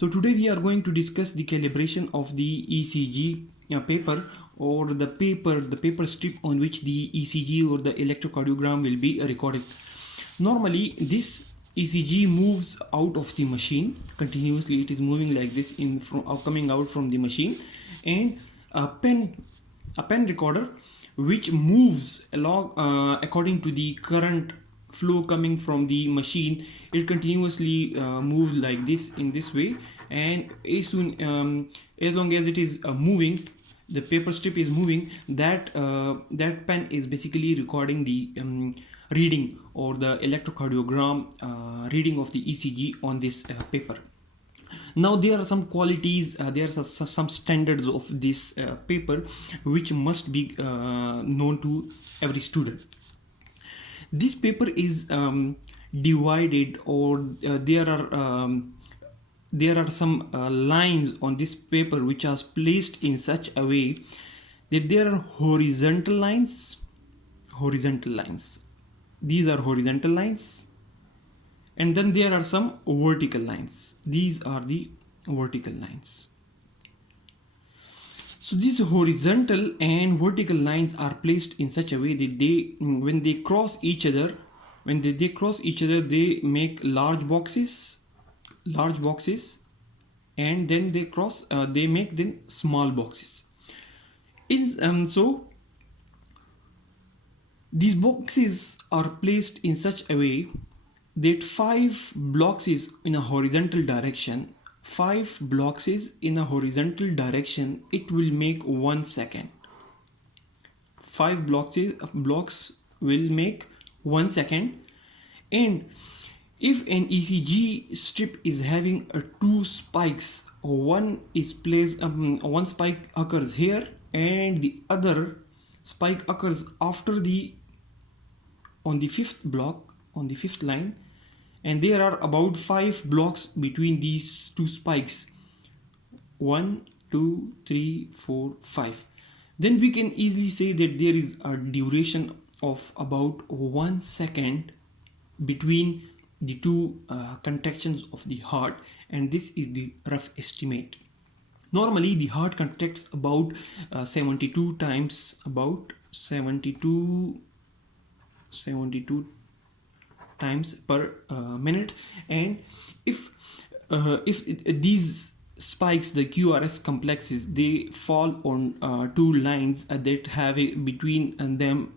So today we are going to discuss the calibration of the ECG paper, or the paper strip on which the ECG or the electrocardiogram will be recorded. Normally this ECG moves out of the machine continuously. It is moving like this coming out from the machine, and a pen recorder which moves along according to the current flow coming from the machine. It continuously moves like this, in this way, and as long as it is moving, the paper strip is moving, that pen is basically recording the reading, or the electrocardiogram reading of the ECG on this paper. Now there are some qualities, there are some standards of this paper which must be known to every student. This paper is divided, or there are some lines on this paper which are placed in such a way that there are horizontal lines. These are horizontal lines, and then there are some vertical lines. These are the vertical lines. So these horizontal and vertical lines are placed in such a way that when they cross each other, they make large boxes, and then they make then small boxes. So these boxes are placed in such a way that 5 blocks is in a horizontal direction. 5 blocks is in a horizontal direction. It will make 1 second. 5 blocks will make 1 second. And if an ECG strip is having 2 spikes, one is placed, one spike occurs here, and the other spike occurs on the 5th block, on the 5th line, and there are about 5 blocks between these 2 spikes. 1, 2, 3, 4, 5. Then we can easily say that there is a duration of about 1 second between the 2 contractions of the heart, and this is the rough estimate. Normally the heart contracts about 72 times, times per minute, and if these spikes, the QRS complexes, they fall on 2 lines that have between them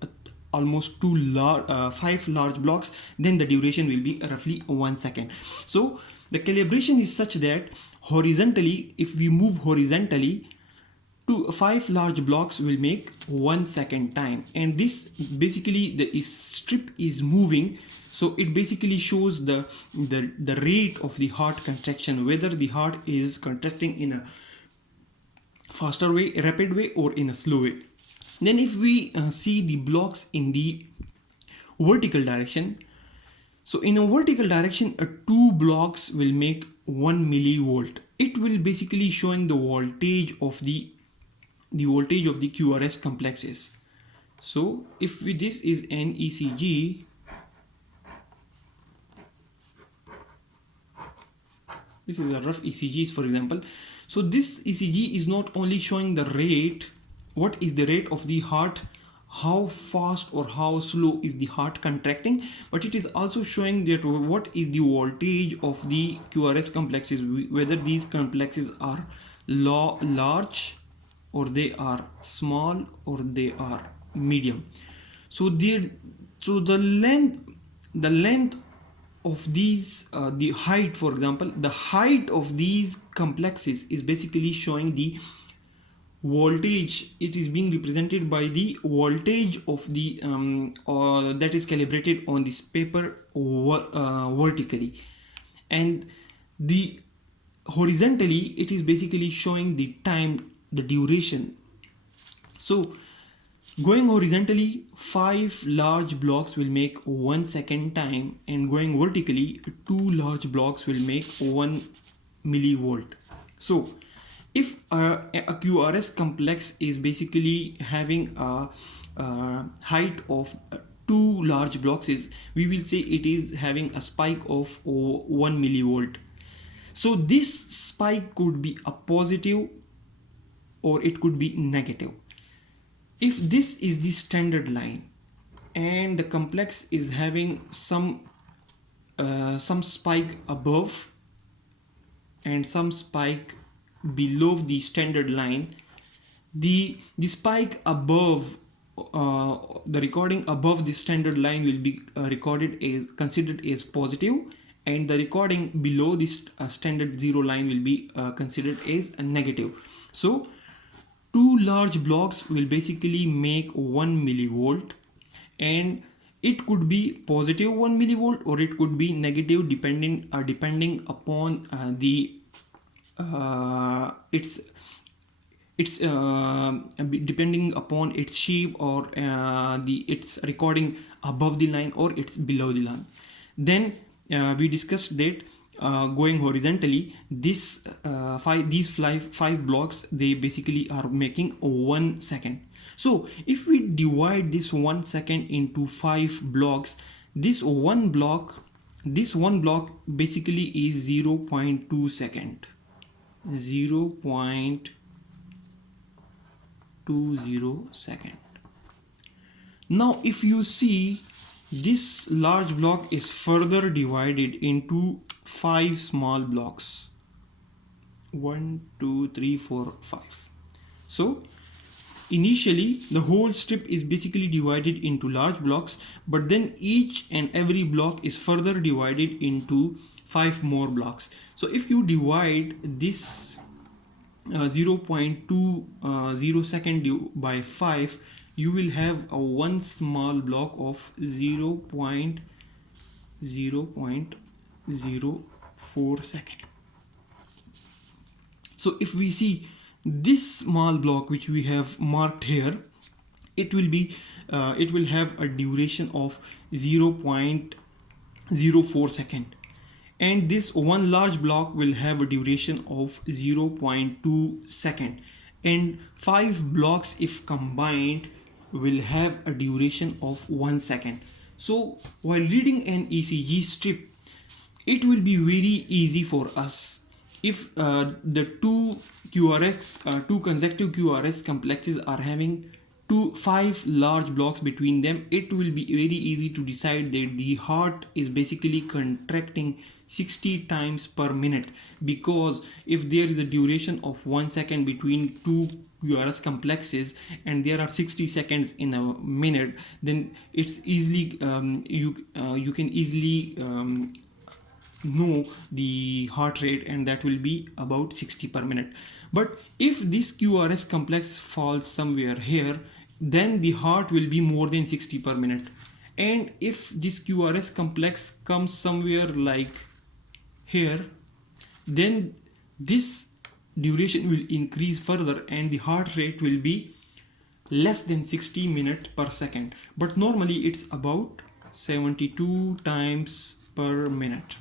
almost 5 large blocks, then the duration will be roughly 1 second. So the calibration is such that horizontally, if we move horizontally, 5 large blocks will make 1 second time, and this basically the strip is moving, so it basically shows the rate of the heart contraction, whether the heart is contracting in a faster way, rapid way, or in a slow way. Then if we see the blocks in the vertical direction, so in a vertical direction, 2 blocks will make 1 millivolt. It will basically showing the voltage of the QRS complexes. So if this is an ECG, this is a rough ECG, for example. So this ECG is not only showing the rate, what is the rate of the heart, how fast or how slow is the heart contracting, but it is also showing that what is the voltage of the QRS complexes, whether these complexes are large, or they are small, or they are medium. So the length of these, the height, for example, the height of these complexes is basically showing the voltage. It is being represented by the voltage of the that is calibrated on this paper vertically, and the horizontally it is basically showing the time, the duration. So going horizontally, 5 large blocks will make 1 second time, and going vertically, 2 large blocks will make 1 millivolt. So if a QRS complex is basically having a height of 2 large blocks, we will say it is having a spike of 1 millivolt. So this spike could be a positive or it could be negative. If this is the standard line and the complex is having some spike above and some spike below the standard line, the spike above the recording above the standard line will be considered as positive, and the recording below this standard zero line will be considered as a negative. So two large blocks will basically make 1 millivolt, and it could be positive 1 millivolt or it could be negative depending upon it's depending upon its shape or its recording above the line or it's below the line. Then we discussed that going horizontally, these five blocks, they basically are making 1 second. So if we divide this 1 second into 5 blocks, this one block basically is 0.2 second. 0.20 second. Now if you see, this large block is further divided into 5 small blocks. 1, 2, 3, 4, 5. So initially the whole strip is basically divided into large blocks, but then each and every block is further divided into 5 more blocks. So if you divide this 0.20 second by 5, you will have a one small block of 0.04 second. So if we see this small block which we have marked here, it will have a duration of 0.04 second, and this one large block will have a duration of 0.2 second, and 5 blocks if combined will have a duration of 1 second. So while reading an ECG strip, it will be very easy for us if the two consecutive QRS complexes are having 5 large blocks between them. It will be very easy to decide that the heart is basically contracting 60 times per minute, because if there is a duration of 1 second between two QRS complexes and there are 60 seconds in a minute, then it's easily you can easily know the heart rate, and that will be about 60 per minute. But if this QRS complex falls somewhere here, then the heart will be more than 60 per minute. And if this QRS complex comes somewhere like here, then this duration will increase further and the heart rate will be less than 60 minutes per second, but normally it's about 72 times per minute.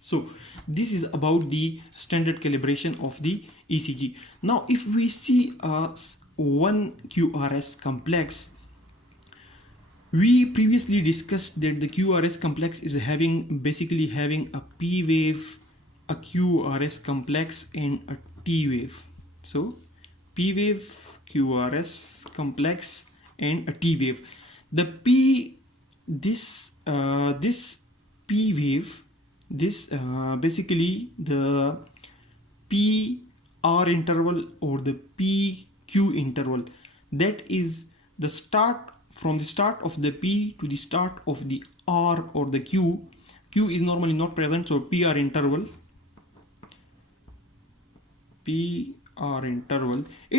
So this is about the standard calibration of the ECG. Now if we see one QRS complex, we previously discussed that the QRS complex is basically having a P wave, a QRS complex, and a T wave. So P wave, QRS complex, and a T wave. The this P wave, basically the PR interval or the PQ interval, that is the start from the start of the P to the start of the R or the Q. Q is normally not present, so PR interval, it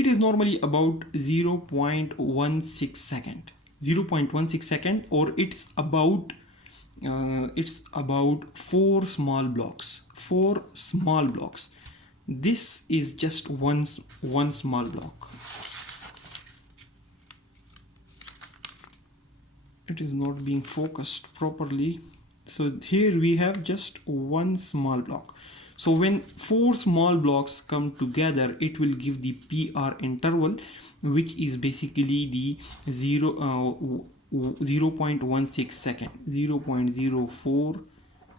is normally about 0.16 second. 0.16 second, or it's about 4 small blocks. This is just one small block. It is not being focused properly. So here we have just one small block. So when 4 small blocks come together, it will give the PR interval, which is basically the 0.16 second. 0.04,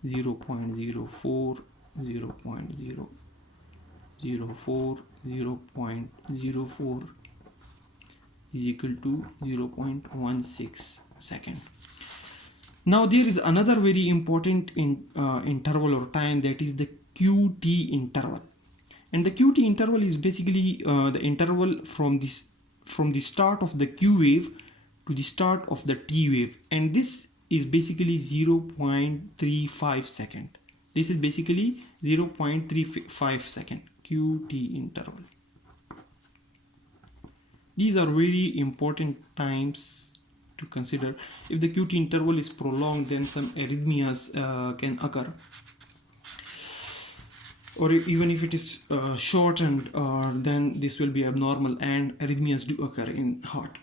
0.04, 0.004 0.04 is equal to 0.16 second. Now there is another very important interval or time, that is the QT interval. And the QT interval is basically the interval from the start of the Q wave to the start of the T wave, and this is basically 0.35 second. This is basically 0.35 second QT interval. These are very important times to consider. If the QT interval is prolonged, then some arrhythmias can occur, or even if it is shortened, then this will be abnormal, and arrhythmias do occur in heart.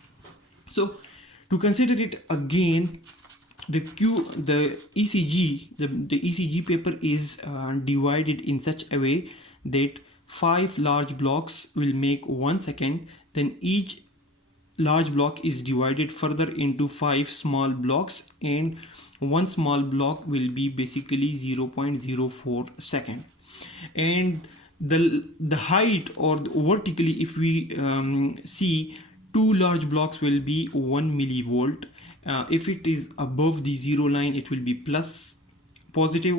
So to consider it again, the ECG, the ECG paper is divided in such a way that 5 large blocks will make 1 second, then each large block is divided further into 5 small blocks, and one small block will be basically 0.04 second. And the height, or vertically, if we see, 2 large blocks will be 1 millivolt. If it is above the zero line, it will be positive,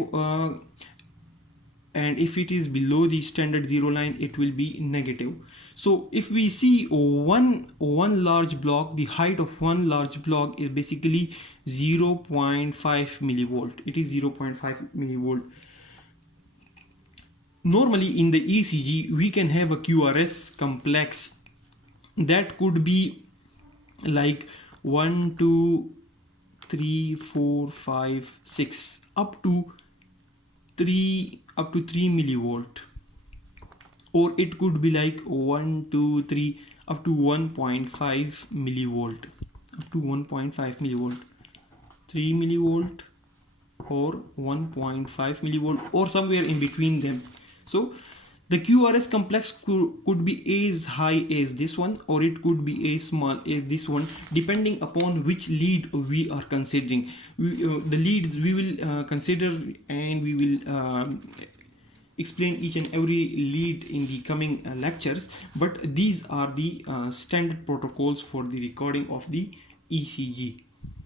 and if it is below the standard zero line, it will be negative. So if we see one large block, the height of one large block is basically 0.5 millivolt. It is 0.5 millivolt. Normally in the ECG we can have a QRS complex that could be like 1, 2, 3, 4, 5, 6 up to 3 millivolt, or it could be like 1, 2, 3 up to 1.5 millivolt, 3 millivolt or 1.5 millivolt, or somewhere in between them. So the QRS complex could be as high as this one, or it could be as small as this one, depending upon which lead we are considering. The leads we will consider, and we will explain each and every lead in the coming lectures, but these are the standard protocols for the recording of the ECG.